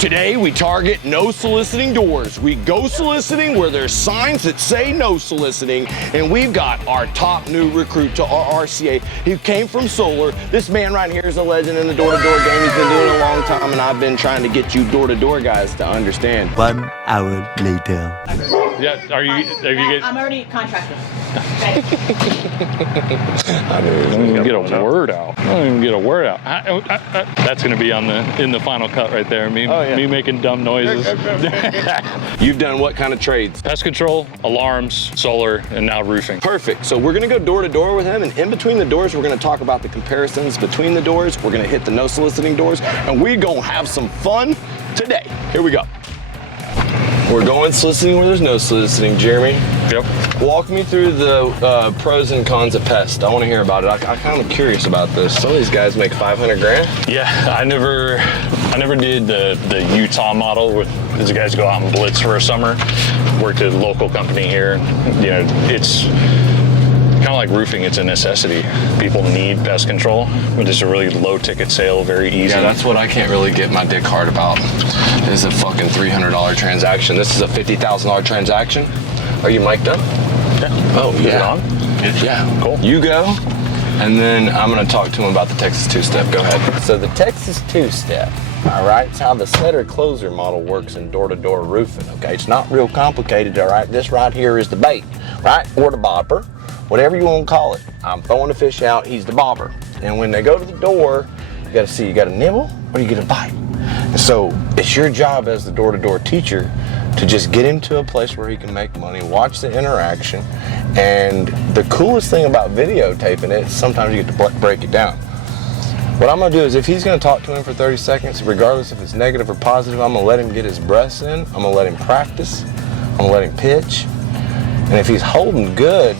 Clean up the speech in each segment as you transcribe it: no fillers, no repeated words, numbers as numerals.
Today we target no soliciting doors. We go soliciting where there's signs that say no soliciting, and we've got our top new recruit to our RCA. He came from solar. This man right here is a legend in the door-to-door game. He's been doing it a long time, and I've been trying to get you door-to-door guys to understand. 1 hour later. Yeah, I'm already contracted. Okay. I don't even get a word out. I don't even get a word out. That's gonna be in the final cut right there. Me making dumb noises. You've done what kind of trades? Pest control, alarms, solar, and now roofing. Perfect. So we're gonna go door to door with him, and in between the doors, we're gonna talk about the comparisons between the doors. We're gonna hit the no soliciting doors, and we're gonna have some fun today. Here we go. We're going soliciting where there's no soliciting. Jeremy, Yep. walk me through the pros and cons of Pest. I want to hear about it. I'm kind of curious about this. Some of these guys make 500 grand. Yeah, I never did the Utah model with these guys go out and blitz for a summer. Worked at a local company here. You know, it's kind of like roofing. It's a necessity. People need pest control, but it's a really low ticket sale, very easy. Yeah, that's what I can't really get my dick hard about. This is a fucking $300 transaction. This is a $50,000 transaction. Are you mic'd up? Yeah. Oh, Is it on? Yeah. Cool. You go, and then I'm gonna talk to him about the Texas two-step. Go ahead. So the Texas two-step, all right, it's how the setter-closer model works in door-to-door roofing, okay? It's not real complicated, all right? This right here is the bait, right? Or the bobber, whatever you want to call it. I'm throwing the fish out, he's the bobber. And when they go to the door, you gotta see, you got a nibble or you get a bite. And so it's your job as the door-to-door teacher to just get him to a place where he can make money, watch the interaction, and the coolest thing about videotaping it is sometimes you get to break it down. What I'm gonna do is if he's gonna talk to him for 30 seconds, regardless if it's negative or positive, I'm gonna let him get his breaths in, I'm gonna let him practice, I'm gonna let him pitch, and if he's holding good,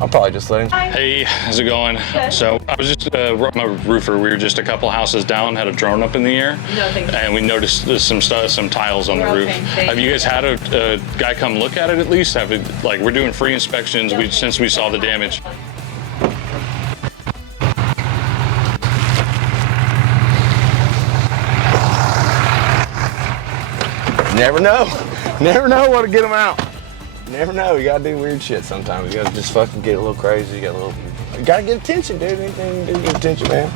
I'll probably just let him. Hey, how's it going? So I was just I'm a roofer. We were just a couple houses down, had a drone up in the air, and we noticed there's some tiles on the roof. Have you guys had a guy come look at it at least? Have it, like, we're doing free inspections since we saw the damage. Never know what to get him out. Never know. You gotta do weird shit sometimes. You gotta just fucking get a little crazy. You gotta get attention, dude. Anything to do, get attention, man.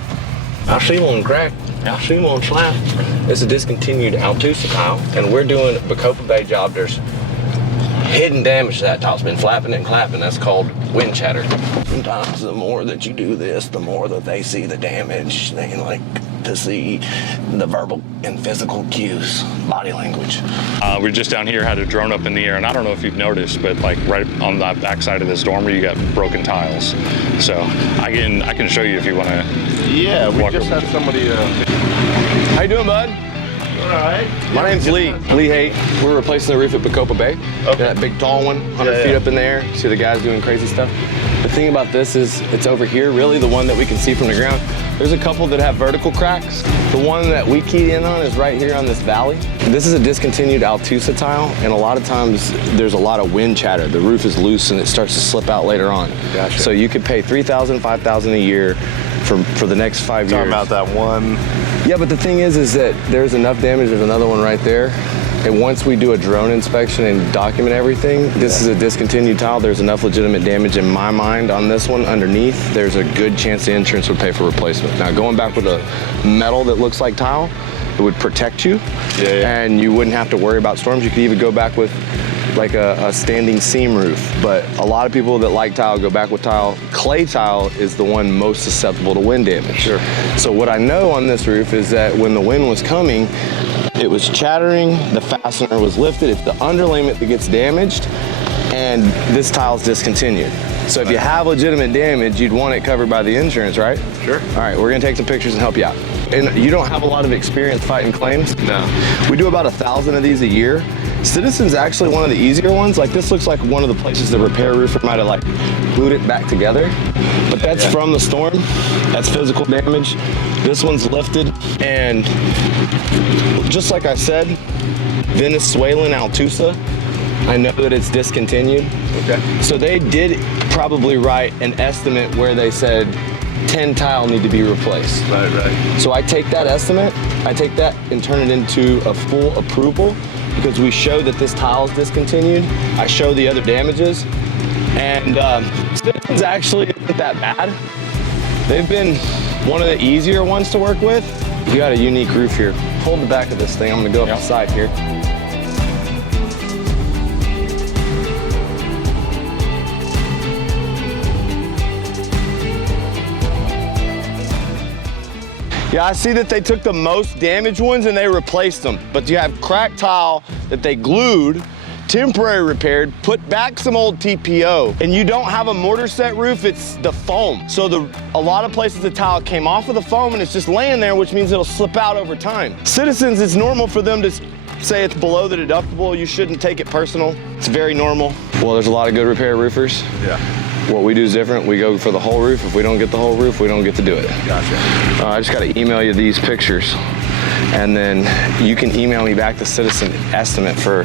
I'll see one crack. I'll see one slap. It's a discontinued Altusa tile, and we're doing a Bacopa Bay job. There's hidden damage to that tile. It's been flapping and clapping. That's called wind chatter. Sometimes the more that you do this, the more that they see the damage. They like to see the verbal and physical cues, body language. We're just down here, had a drone up in the air, and I don't know if you've noticed, but like right on the back side of this dormer, you got broken tiles. So I can show you if you want to. Yeah, we just had somebody. How you doing, bud? All right. My name's Lee Haight. We're replacing the roof at Bacopa Bay. Okay. That big tall one, 100 feet up in the air. See the guys doing crazy stuff. The thing about this is it's over here, really the one that we can see from the ground. There's a couple that have vertical cracks. The one that we keyed in on is right here on this valley. This is a discontinued Altusa tile, and a lot of times there's a lot of wind chatter. The roof is loose and it starts to slip out later on. Gotcha. So you could pay $3,000, $5,000 a year for the next 5 years. Talking about that one. Yeah, but the thing is that there's enough damage. There's another one right there. And once we do a drone inspection and document everything, this is a discontinued tile. There's enough legitimate damage in my mind on this one underneath. There's a good chance the insurance would pay for replacement. Now, going back with a metal that looks like tile, it would protect you, and you wouldn't have to worry about storms. You could even go back with like a standing seam roof. But a lot of people that like tile go back with tile. Clay tile is the one most susceptible to wind damage. Sure. So what I know on this roof is that when the wind was coming, it was chattering, the fastener was lifted. It's the underlayment that gets damaged, and this tile's discontinued. So if you have legitimate damage, you'd want it covered by the insurance, right? Sure. All right, we're gonna take some pictures and help you out. And you don't have a lot of experience fighting claims? No. We do about 1,000 of these a year. Citizen's actually one of the easier ones. Like this looks like one of the places the repair roofer might have like glued it back together. But that's from the storm. That's physical damage. This one's lifted, and just like I said, Venezuelan Altusa, I know that it's discontinued. Okay. So they did probably write an estimate where they said 10 tile need to be replaced. Right. So I take that estimate, I take that and turn it into a full approval because we show that this tile is discontinued. I show the other damages, and Citizens actually isn't that bad. They've been one of the easier ones to work with. You got a unique roof here. Hold the back of this thing. I'm gonna go up the side here. Yeah, I see that they took the most damaged ones and they replaced them. But you have cracked tile that they glued, temporary repaired, put back some old TPO, and you don't have a mortar set roof, it's the foam. So a lot of places the tile came off of the foam and it's just laying there, which means it'll slip out over time. Citizens, it's normal for them to say it's below the deductible. You shouldn't take it personal. It's very normal. Well, there's a lot of good repair roofers. Yeah. What we do is different. We go for the whole roof. If we don't get the whole roof, we don't get to do it. Gotcha. I just got to email you these pictures, and then you can email me back the citizen estimate for,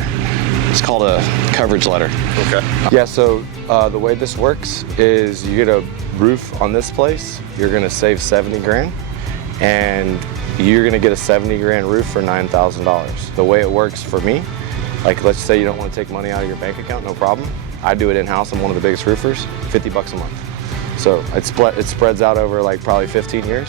it's called a coverage letter. Okay. Yeah, so the way this works is you get a roof on this place, you're gonna save 70 grand, and you're gonna get a 70 grand roof for $9,000. The way it works for me, like let's say you don't wanna take money out of your bank account, no problem. I do it in-house, I'm one of the biggest roofers, 50 bucks a month. So it spreads out over like probably 15 years.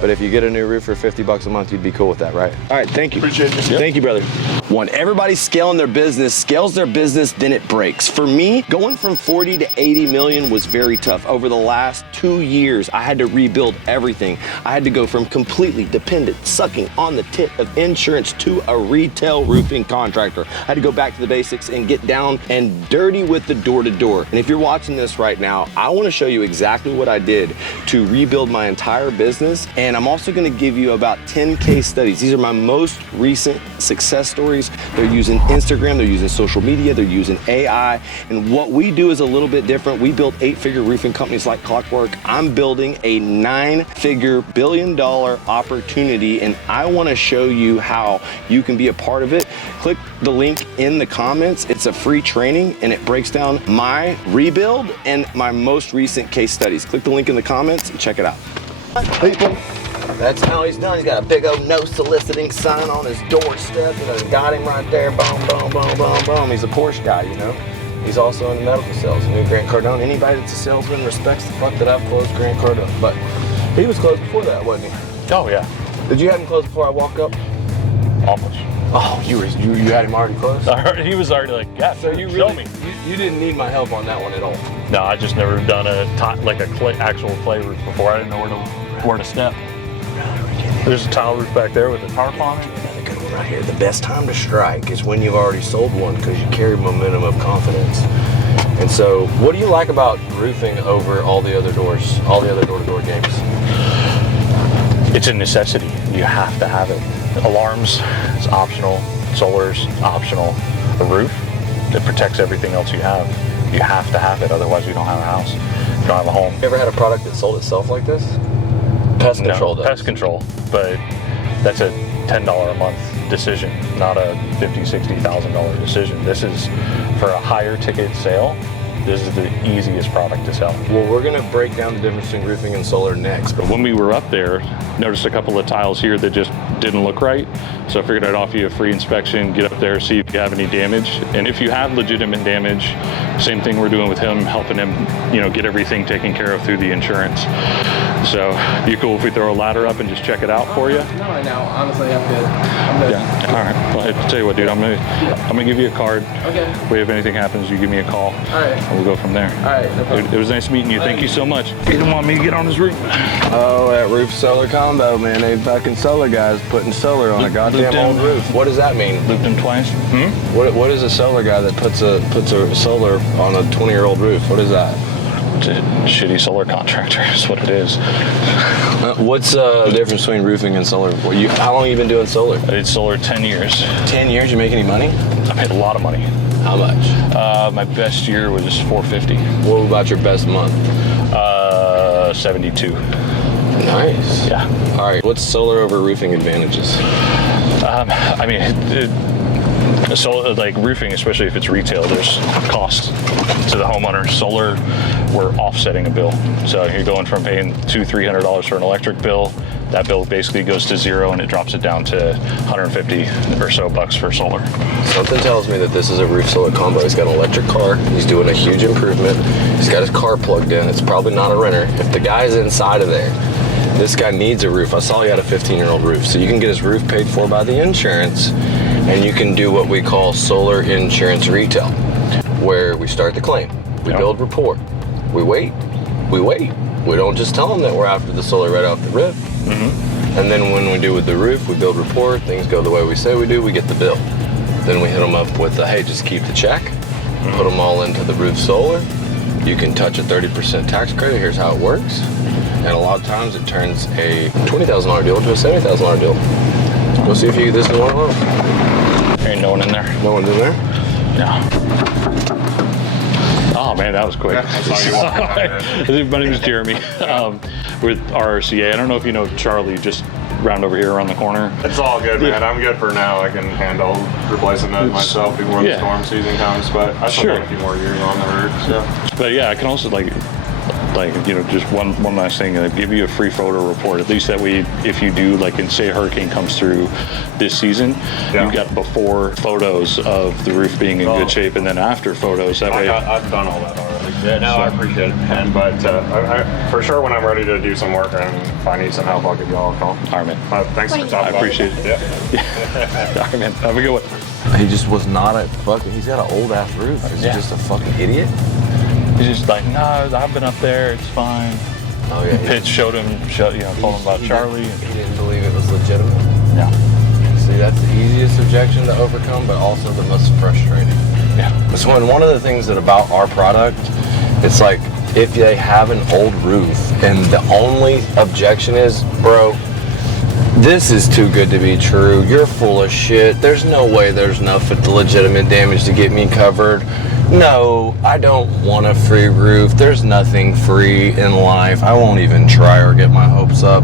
But if you get a new roof for 50 bucks a month, you'd be cool with that, right? All right, thank you. Appreciate you. Yep. Thank you, brother. One, everybody scaling their business, scales their business, then it breaks. For me, going from 40 to 80 million was very tough. Over the last 2 years, I had to rebuild everything. I had to go from completely dependent, sucking on the tit of insurance to a retail roofing contractor. I had to go back to the basics and get down and dirty with the door-to-door. And if you're watching this right now, I wanna show you exactly what I did to rebuild my entire business. And I'm also gonna give you about 10 case studies. These are my most recent success stories. They're using Instagram, they're using social media, they're using AI. And what we do is a little bit different. We build 8-figure roofing companies like clockwork. I'm building a 9-figure billion-dollar opportunity, and I wanna show you how you can be a part of it. Click the link in the comments. It's a free training, and it breaks down my rebuild and my most recent case studies. Click the link in the comments and check it out. People, that's how he's done. He's got a big old no soliciting sign on his doorstep. You know, got him right there. Boom, boom, boom, boom, boom. He's a Porsche guy, you know. He's also in the medical sales. New Grant Cardone. Anybody that's a salesman respects the fuck that I've closed Grant Cardone. But he was closed before that, wasn't he? Oh yeah. Did you have him closed before I walk up? Almost. Oh, you had him already closed? He was already like, yeah, So you show really, me. You didn't need my help on that one at all. No, I just never done actual clay roof before. I didn't know where to step. There's a tile roof back there with a tarp on it. Another good one right here. The best time to strike is when you've already sold one because you carry momentum of confidence. And so, what do you like about roofing over all the other doors, all the other door-to-door games? It's a necessity. You have to have it. Alarms is optional. Solar's optional. A roof that protects everything else you have. You have to have it, otherwise you don't have a house. You don't have a home. You ever had a product that sold itself like this? Pest control does. Pest control, but that's a $10 a month decision, not a $50,000, $60,000 decision. This is for a higher ticket sale. This is the easiest product to sell. Well, we're gonna break down the difference between roofing and solar next. But when we were up there, noticed a couple of tiles here that just didn't look right. So I figured I'd offer you a free inspection, get up there, see if you have any damage. And if you have legitimate damage, same thing we're doing with him, helping him, get everything taken care of through the insurance. So you cool if we throw a ladder up and just check it out for you? Not right now, honestly, I'm good. I'm good. Yeah, all right. Well, I'll tell you what, dude, I'm gonna give you a card. Okay. If anything happens, you give me a call. All right. And we'll go from there. All right, no problem. It was nice meeting you. Thank you so much. You didn't want me to get on his roof. Oh, that roof solar combo, man. They fucking solar guys putting solar on a goddamn old roof. What does that mean? Looped him twice. What is a solar guy that puts a solar on a 20-year-old roof? What is that? It's a shitty solar contractor is what it is. What's the difference between roofing and solar? How long have you been doing solar? I did solar 10 years. 10 years? You make any money? I made a lot of money. How much? My best year was $450. What about your best month? 72. Nice. Yeah. All right. What's solar over roofing advantages? So like roofing, especially if it's retail, there's cost to the homeowner. Solar, we're offsetting a bill. So you're going from paying $200-300 for an electric bill. That bill basically goes to zero and it drops it down to 150 or so bucks for solar. Something tells me that this is a roof solar combo. He's got an electric car. He's doing a huge improvement. He's got his car plugged in. It's probably not a renter. If the guy's inside of there, this guy needs a roof. I saw he had a 15-year-old roof. So you can get his roof paid for by the insurance, and you can do what we call solar insurance retail, where we start the claim, we build rapport, we wait. We don't just tell them that we're after the solar right off the rip. And then when we do with the roof, we build rapport, things go the way we say we do, we get the bill. Then we hit them up with the, hey, just keep the check, put them all into the roof solar. You can touch a 30% tax credit, here's how it works. And a lot of times it turns a $20,000 deal into a $70,000 deal. Go see if you this is one of them. Ain't no one in there. No one's in there? No. Oh man, that was quick. My name is Jeremy with RCA. I don't know if you know Charlie, just round over here around the corner. It's all good, man. I'm good for now. I can handle replacing those myself before the storm season comes, but I still got a few more years on the roof. So. But yeah, I can also just one last thing, give you a free photo report. At least that way, if you do, like, and say a hurricane comes through this season, you've got before photos of the roof being in good shape, and then after photos. That way, I've done all that already. Yeah, no, I appreciate it, man. But I, for sure, when I'm ready to do some work and if I need some help, I'll give you all a call. All right, man. Thanks for talking. I appreciate it. Yeah. All right, man. Have a good one. He just was not a fucking, he's got an old ass roof. Is he just a fucking idiot? He's just like, no, I've been up there, it's fine. Oh yeah. Pitch showed him, told him about Charlie. He didn't believe it was legitimate. Yeah. See, that's the easiest objection to overcome, but also the most frustrating. Yeah. So one of the things that about our product, it's like if they have an old roof and the only objection is, bro, this is too good to be true. You're full of shit. There's no way there's enough legitimate damage to get me covered. No, I don't want a free roof. There's nothing free in life. I won't even try or get my hopes up.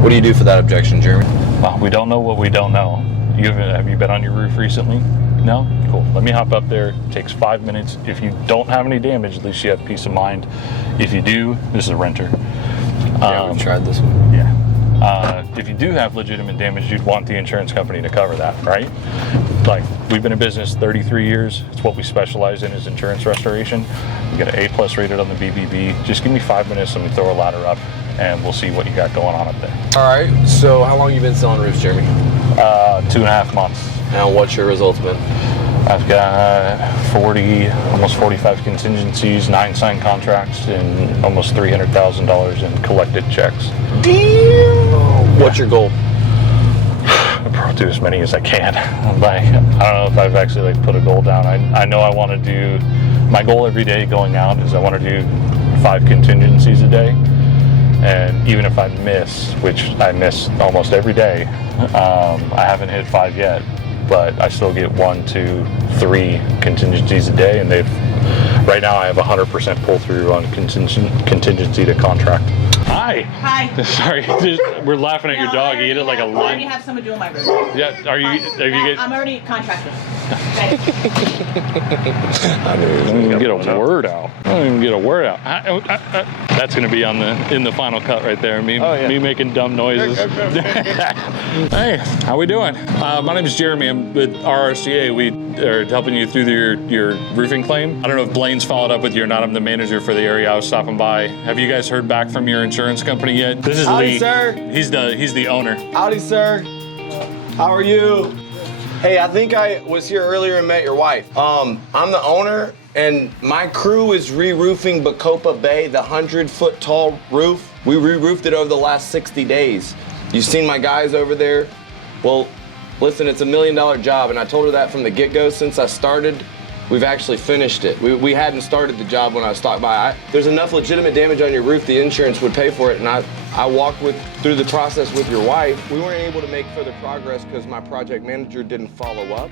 What do you do for that objection, Jeremy? Well, we don't know what we don't know. Have you been on your roof recently? No? Cool. Let me hop up there. It takes 5 minutes. If you don't have any damage, at least you have peace of mind. If you do, this is a renter. Yeah, we've tried this one. Yeah. If you do have legitimate damage, you'd want the insurance company to cover that, right? Like, we've been in business 33 years. It's what we specialize in, is insurance restoration. We got an A+ rated on the BBB. Just give me 5 minutes, let me throw a ladder up, and we'll see what you got going on up there. All right, so how long you been selling roofs, Jeremy? 2.5 months. And what's your results been? I've got almost 45 contingencies, 9 signed contracts, and almost $300,000 in collected checks. Damn! What's your goal? I'll do as many as I can. Like, I don't know if I've actually put a goal down. I know I want to do, my goal every day going out is I want to do 5 contingencies a day. And even if I miss, which I miss almost every day, I haven't hit 5 yet, but I still get 1, 2, 3 contingencies a day, and right now I have 100% pull through on contingency to contract. Hi. Hi. Sorry, we're laughing at your dog. You ate it like a I already lion. have someone doing my roof. Yeah, I'm already contracted. Okay. I don't even get a word out. That's going to be in the final cut right there. Me making dumb noises. Hey, how we doing? My name is Jeremy. I'm with RCA. We are helping you through your roofing claim. I don't know if Blaine's followed up with you or not. I'm the manager for the area. I was stopping by. Have you guys heard back from your insurance company yet? This is Howdy, Lee. sir. He's the owner. Howdy, sir. How are you? Hey, I think I was here earlier and met your wife. I'm the owner, and my crew is re-roofing Bacopa Bay, the 100-foot tall roof. We re-roofed it over the last 60 days. You've seen my guys over there? Well, listen, it's $1 million job, and I told her that from the get-go. Since I started, we've actually finished it. We hadn't started the job when I stopped by. There's enough legitimate damage on your roof, the insurance would pay for it, and I walked through the process with your wife. We weren't able to make further progress because my project manager didn't follow up.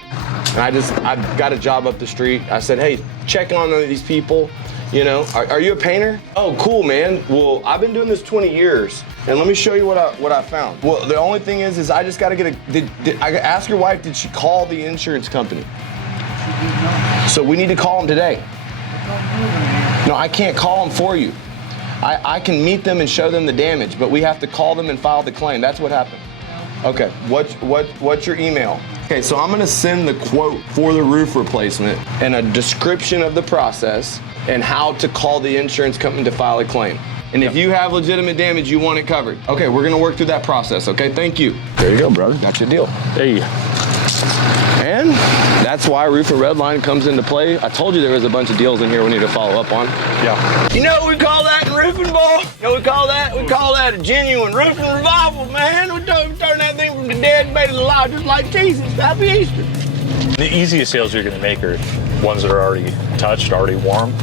And I got a job up the street. I said, hey, check on these people. You know, are you a painter? Oh, cool, man. Well, I've been doing this 20 years, and let me show you what I found. Well, the only thing is I just got to get I ask your wife, did she call the insurance company? So we need to call them today. No, I can't call them for you. I can meet them and show them the damage, but we have to call them and file the claim. That's what happened. Okay, what's your email? Okay, so I'm gonna send the quote for the roof replacement and a description of the process and how to call the insurance company to file a claim. And if you have legitimate damage, you want it covered. Okay, we're gonna work through that process, okay? Thank you. There you go, brother, that's your deal. Hey. And that's why Roofer Redline comes into play. I told you there was a bunch of deals in here we need to follow up on. Yeah. You know what we call that in roofing, boy? You know what we call that? We call that a genuine roofing revival, man. We turn that thing from the dead, made it alive, just like Jesus. Happy Easter. The easiest sales you're gonna make are ones that are already touched, already warm.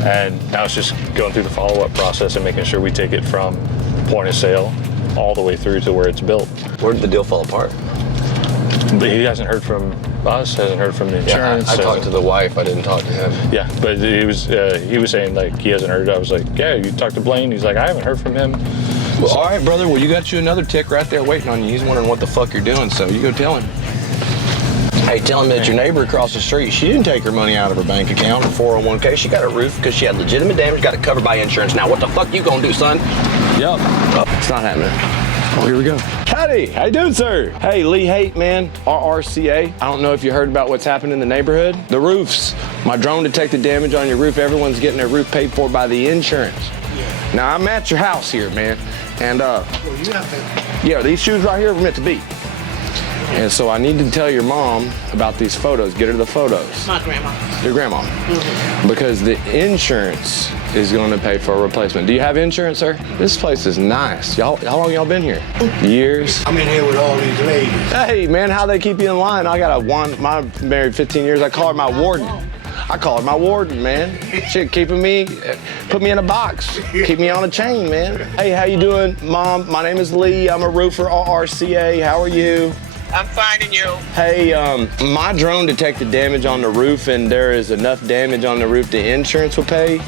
And now it's just going through the follow-up process and making sure we take it from point of sale all the way through to where it's built. Where did the deal fall apart? But he hasn't heard from us, hasn't heard from the insurance. Yeah, I talked to the wife, I didn't talk to him. Yeah, but he was saying like he hasn't heard. I was like, yeah, you talked to Blaine? He's like, I haven't heard from him. Well, all right, brother. Well, you got you another tick right there waiting on you. He's wondering what the fuck you're doing, so you go tell him. Hey, tell him that your neighbor across the street, she didn't take her money out of her bank account or 401k. She got a roof because she had legitimate damage, got it covered by insurance. Now, what the fuck you gonna do, son? Yep. Oh, it's not happening. Oh, here we go. Howdy, how you doing, sir? Hey, Lee Haight, man, RRCA. I don't know if you heard about what's happened in the neighborhood. The roofs, my drone detected damage on your roof. Everyone's getting their roof paid for by the insurance. Yeah. Now, I'm at your house here, man. And, well, you have to... yeah, these shoes right here are meant to be. And so I need to tell your mom about these photos. Get her the photos. My grandma. Your grandma. Mm-hmm. Because the insurance is going to pay for a replacement. Do you have insurance, sir? This place is nice. How long y'all been here? Years? I'm in here with all these ladies. Hey, man, how they keep you in line? I got I'm married 15 years. I call her my warden. I call her my warden, man. Shit, keeping me, put me in a box. Keep me on a chain, man. Hey, how you doing, Mom? My name is Lee. I'm a roofer, RRCA. How are you? I'm finding you. Hey, my drone detected damage on the roof, and there is enough damage on the roof the insurance will pay.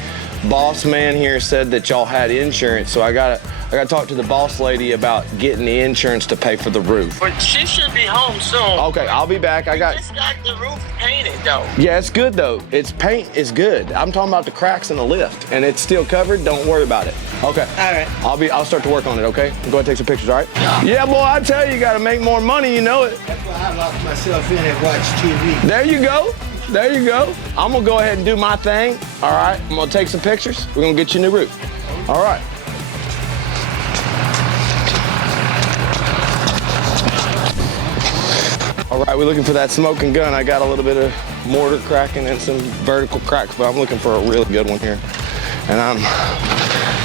Boss man here said that y'all had insurance, so I gotta talk to the boss lady about getting the insurance to pay for the roof. But she should be home soon. Okay, I'll be back. I just got the roof painted though. Yeah, it's good though. Its paint is good. I'm talking about the cracks in the lift, and it's still covered. Don't worry about it. Okay. All right. I'll start to work on it. Okay. Go ahead and take some pictures. All right. Yeah, boy. I tell you, you gotta make more money. You know it. That's why I locked myself in and watch TV. There you go. There you go. I'm gonna go ahead and do my thing. All right. I'm gonna take some pictures. We're gonna get you a new roof. All right. All right, we're looking for that smoking gun. I got a little bit of mortar cracking and some vertical cracks, but I'm looking for a really good one here. And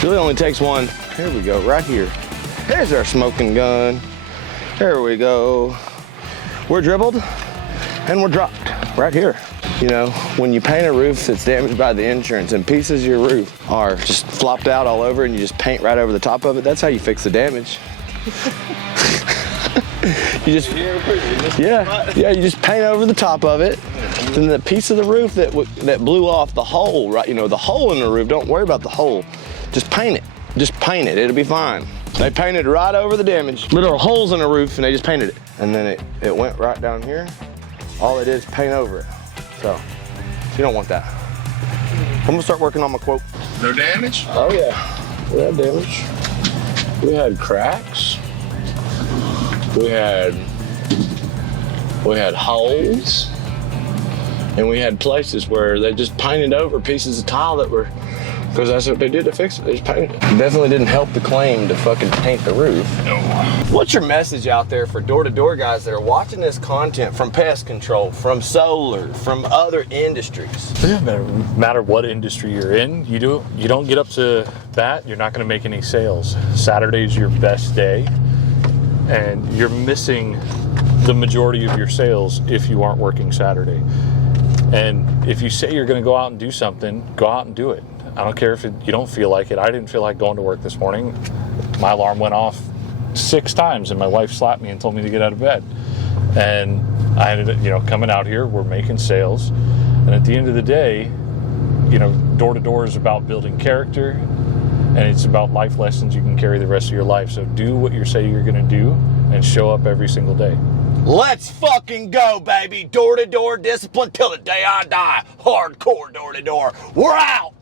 really only takes one. Here we go, right here. Here's our smoking gun. There we go. We're dribbled and we're dropped right here. You know, when you paint a roof that's damaged by the insurance and pieces of your roof are just flopped out all over and you just paint right over the top of it, that's how you fix the damage. You just, you just paint over the top of it. Then the piece of the roof that blew off the hole, right? You know, the hole in the roof, don't worry about the hole. Just paint it. Just paint it, it'll be fine. They painted right over the damage. Little holes in the roof and they just painted it. And then it went right down here. All it is paint over it. So you don't want that. I'm gonna start working on my quote. No damage? Oh yeah, we had damage. We had cracks. We had holes. And we had places where they just painted over pieces of tile that were, because that's what they did to fix it. They just painted it. Definitely didn't help the claim to fucking paint the roof. No. What's your message out there for door-to-door guys that are watching this content from pest control, from solar, from other industries? It doesn't matter what industry you're in. You don't get up to bat, you're not going to make any sales. Saturday's your best day, and you're missing the majority of your sales if you aren't working Saturday. And if you say you're going to go out and do something, go out and do it. I don't care if you don't feel like it. I didn't feel like going to work this morning. My alarm went off 6 times and my wife slapped me and told me to get out of bed. And I ended up, coming out here, we're making sales. And at the end of the day, you know, door to door is about building character, and it's about life lessons you can carry the rest of your life. So do what you say you're going to do and show up every single day. Let's fucking go, baby. Door to door discipline till the day I die. Hardcore door to door. We're out.